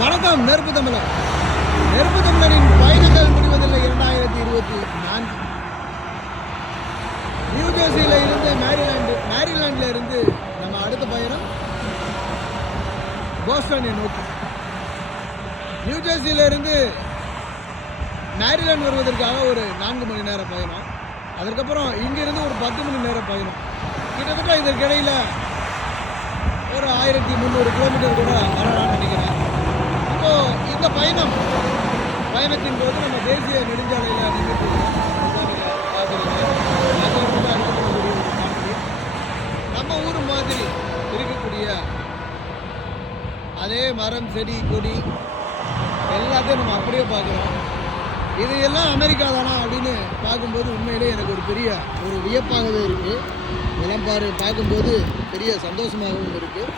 வணக்கம் நெருப்பு தமிழர். நெருப்பு தமிழரின் பயணங்கள் முடிவதில்லை 2024. நியூஜெர்சியில இருந்து மேரிலாண்டில் இருந்து நம்ம அடுத்த பயணம் போஸ்டனை நோக்கி. நியூஜெர்சியில இருந்து மேரிலாண்ட் வருவதற்காக ஒரு 4 மணி நேர பயணம். அதற்கப்புறம் இங்கிருந்து ஒரு 10 மணி நேர பயணம். கிட்டத்தட்ட இதற்கிடையில் ஒரு 1300 கிலோமீட்டர் கூட வரலாம்னு நினைக்கிறேன். இப்போ இந்த பயணத்தின் போது நம்ம தேசிய நெடுஞ்சாலையில் நின்றுட்டு நம்ம ஊர் மாதிரி இருக்கக்கூடிய அதே மரம் செடி கொடி எல்லாத்தையும் நம்ம அப்படியே பார்க்குறோம். இது எல்லாம் அமெரிக்கா தானா அப்படின்னு பார்க்கும்போது உண்மையிலே எனக்கு ஒரு பெரிய வியப்பாகவே இருக்குது. இதெல்லாம் பார்க்கும்போது பெரிய சந்தோஷமாகவும் இருக்குது.